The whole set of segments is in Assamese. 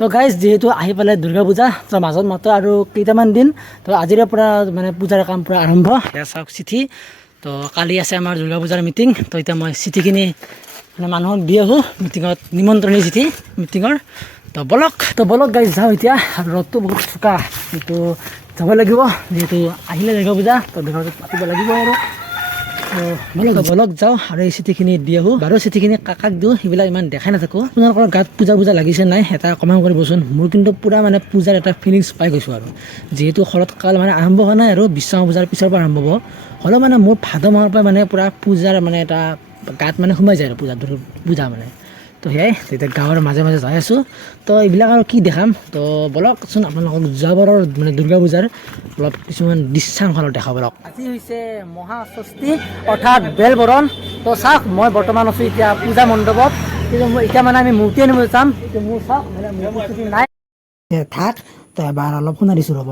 তো গাইজ যেহেতু আহি পালে দুৰ্গা পূজা তো মাজত মাত্ৰ আৰু কেইটামান দিন তো আজিৰে পৰা মানে পূজাৰ কাম পুৰা আৰম্ভ সেয়া চাওক চিঠি তো কালি আছে আমাৰ দুৰ্গা পূজাৰ মিটিং তো এতিয়া মই চিঠিখিনি মানে মানুহক দি আহোঁ মিটিঙত নিমন্ত্ৰণী চিঠি মিটিঙৰ তো বলক গাইজ যাওঁ এতিয়া আৰু ৰ'দটো বহুত চোকা কিন্তু যাব লাগিব যেহেতু আহিলে দুৰ্গা পূজা তো দুৰ্গা পূজা পাতিব লাগিব আৰু বলক যাওঁ আৰু এই চিঠিখিনি দি আহোঁ বাৰু চিঠিখিনি কাক দিওঁ সেইবিলাক ইমান দেখাই নাথাকোঁ আপোনালোকৰ গাত পূজা লাগিছে নাই এটা কমেণ্ট কৰিবচোন মোৰ কিন্তু পূৰা মানে পূজাৰ এটা ফিলিংছ পাই গৈছোঁ আৰু যিহেতু শৰৎকাল মানে আৰম্ভ হোৱা নাই আৰু বিশ্বকৰ্মা পূজাৰ পিছৰ পৰা আৰম্ভ হ'ব হ'লেও মানে মোৰ ভাদ মাহৰ পৰা মানে পূৰা পূজাৰ মানে এটা গাত মানে সোমাই যায় আৰু পূজা মানে তো সেয়াই তেতিয়া গাঁৱৰ মাজে মাজে যাই আছোঁ তো এইবিলাক আৰু কি দেখাম তো বলকচোন আপোনালোকক যোৱাবাৰৰ মানে দুৰ্গা পূজাৰ অলপ কিছুমান দৃশ্যাংশল দেখা বলক আজি হৈছে মহাষষ্ঠী অৰ্থাৎ বেলবৰণ তো চাওক মই বৰ্তমান আছোঁ এতিয়া পূজা মণ্ডপত কিন্তু মই এতিয়া মানে আমি মূৰ্তি আনিব যাম কিন্তু মোৰ চাওক মানে মূৰ্তি নাই থাক তো এবাৰ অলপ শুনা দিছোঁ ৰ'ব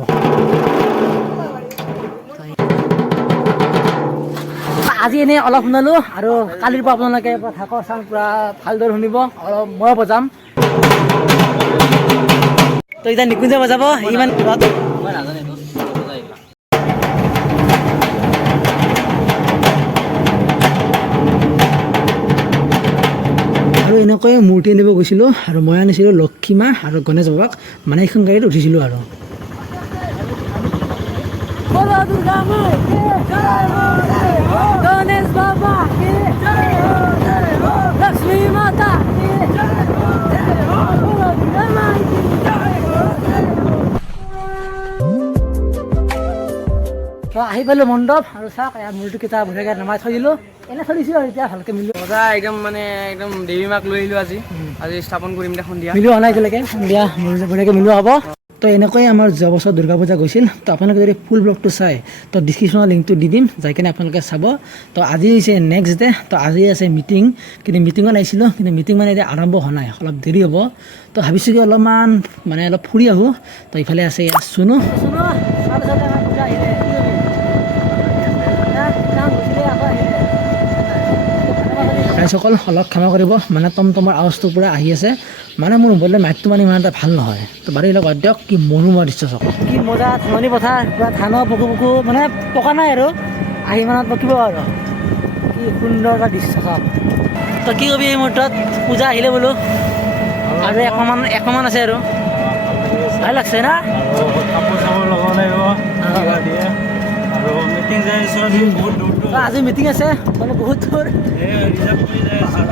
আজি এনেই অলপ শুনালোঁ আৰু কালিৰ পৰা আপোনালোকে থাকৰ চাং পূৰা ভালদৰে শুনিব অলপ মই বজাম তো এতিয়া নিকুঞ্জে বজাব ইমান আৰু এনেকৈ মূৰ্তি আনিব গৈছিলোঁ আৰু মই আনিছিলোঁ লক্ষী মা আৰু গণেশ বাবাক মানে এইখন গাড়ীত উঠিছিলোঁ আৰু গণেশ বাবা লক্ষ্মী মাতা আহি পালোঁ মণ্ডপ আৰু চাওক ইয়াৰ মূৰ্তিকেইটা বঢ়িয়াকৈ নমাই থৈ দিলোঁ এনে থৈ দিছোঁ আৰু এতিয়া ভালকৈ মিলো মজা একদম মানে একদম দেৱী মাক লৈ আহিলোঁ আজি স্থাপন কৰিম দে সন্ধিয়া মিলোৱা নাই এতিয়ালৈকে সন্ধিয়া বঢ়িয়াকৈ মিলোৱা হ'ব তো এনেকৈ আমাৰ যোৱা বছৰ দুৰ্গা পূজা গৈছিল তো আপোনালোকে যদি ফুল ব্লগটো চাই তো ডিছক্ৰিপশ্যনৰ লিংকটো দি দিম যাই কিনে আপোনালোকে চাব তো আজি হৈছে নেক্সট ডে তো আজি আছে মিটিং কিন্তু মিটিঙত আহিছিলোঁ কিন্তু মিটিং মানে এতিয়া আৰম্ভ হোৱা নাই অলপ দেৰি হ'ব তো ভাবিছোঁ কি অলপমান মানে অলপ ফুৰি আহোঁ তো ইফালে আছে চুনু ৰাইজসকল অলপ ক্ষমা কৰিব মানে টমটমৰ আৱাজটো পূৰা আহি আছে মানে মোৰ মোবাইলৰ মাইকটো মানে ইমান এটা ভাল নহয় তো বাৰু এইবিলাক বাদ দিয়ক কি মনোমোহা দৃশ্য চাওক কি মজা ধাননি পথাৰ পূৰা ধানৰ পকু মানে পকা নাই আৰু আহি মানত পকিব আৰু কি সুন্দৰ এটা দৃশ্য চাওক তো কি কবি এই মুহূৰ্তত পূজা আহিলে বোলো আৰু একমাহমান আছে আৰু ভাল লাগছে না কাপোৰ চাপোৰ ল'ব লাগিব আৰু মিটিং যাই আছোঁ বহুত দূৰ আজি মিটিং আছে মানে বহুত দূৰ ৰিজাৰ্ভ কৰি যাই আছোঁ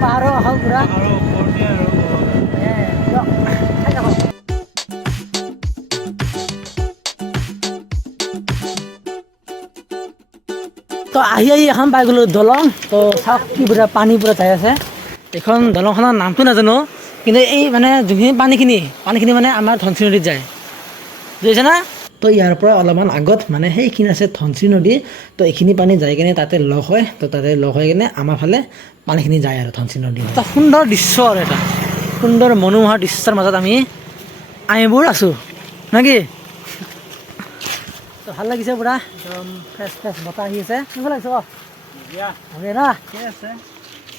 পাহাৰৰ আহল পূৰা আৰু ওপৰতে আৰু তো আহি এখন পাই গ'লোঁ দলং তো চাওক কি পূৰা পানী পূৰা যাই আছে এইখন দলংখনৰ নামটো নাজানো কিন্তু এই মানে যোনখিনি পানীখিনি মানে আমাৰ ধনশিৰি নদীত যায় বুজিছে না তো ইয়াৰ পৰা অলপমান আগত মানে সেইখিনি আছে ধনশিৰি নদী তো এইখিনি পানী যাই কিনে তাতে লগ হয় তো তাতে লগ হৈ কিনে আমাৰ ফালে পানীখিনি যায় আৰু ধনশিৰি নদী এটা সুন্দৰ দৃশ্য আৰু এটা সুন্দৰ মনোমোহা দৃশ্যৰ মাজত আমিবোৰ আছোঁ নেকি তো ভাল লাগিছে পূৰা একদম ফ্ৰেছ বতাহ আহি আছে কেনেকুৱা লাগিছে ভালেই না আছে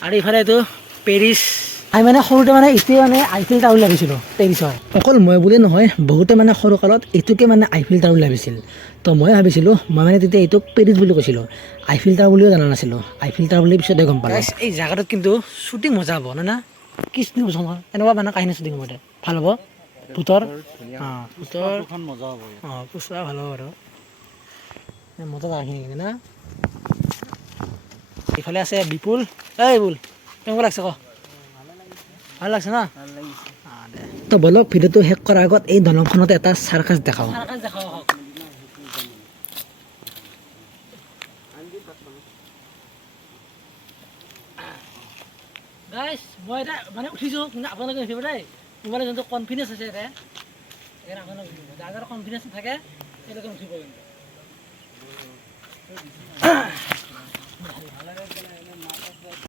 আৰু ইফালে এইটো পেৰিছ আমি মানে সৰুতে মানে এতিয়া মানে আইফিল টাৱাৰ ভাবিছিলোঁ পেৰিছৰ অকল মই বুলি নহয় বহুতে মানে সৰু কালত এইটোকে মানে আইফিল টাৱাৰ ভাবিছিল তো মই ভাবিছিলোঁ মই মানে তেতিয়া এইটোক পেৰিছ বুলি কৈছিলোঁ আইফিল টাৱাৰ বুলিও জানা নাছিলোঁ আইফিল টাৱাৰ বুলি পিছতে গম পালোঁ এই জেগাটোত কিন্তু শ্বুটিং মজা হ'ব না কৃষ্ণ প্ৰসংগ এনেকুৱা মানে কাহিনী শ্বুটিং হ'ব ভাল হ'ব ভূতৰ মজা হ'ব পুষ্পা ভাল হ'ব আৰু মজা জেগাখিনি কিন্তু না ইফালে আছে বিপুল বিপুল কেনেকুৱা লাগছে ক ভাল লাগছে না তো বলক ভিডিঅ'টো শেষ কৰাৰ আগত এই দলংখনতে এটা চাৰ্কাছ দেখাওঁ গাইছ মই এটা মানে উঠিছোঁ কিন্তু আপোনালোকে উঠিব দেই তোমাৰ যোনটো কনফিডেঞ্চ আছে এতিয়া আপোনালোকে যাৰ যাৰ কনফিডেঞ্চ থাকে তেওঁলোকে উঠিব কিন্তু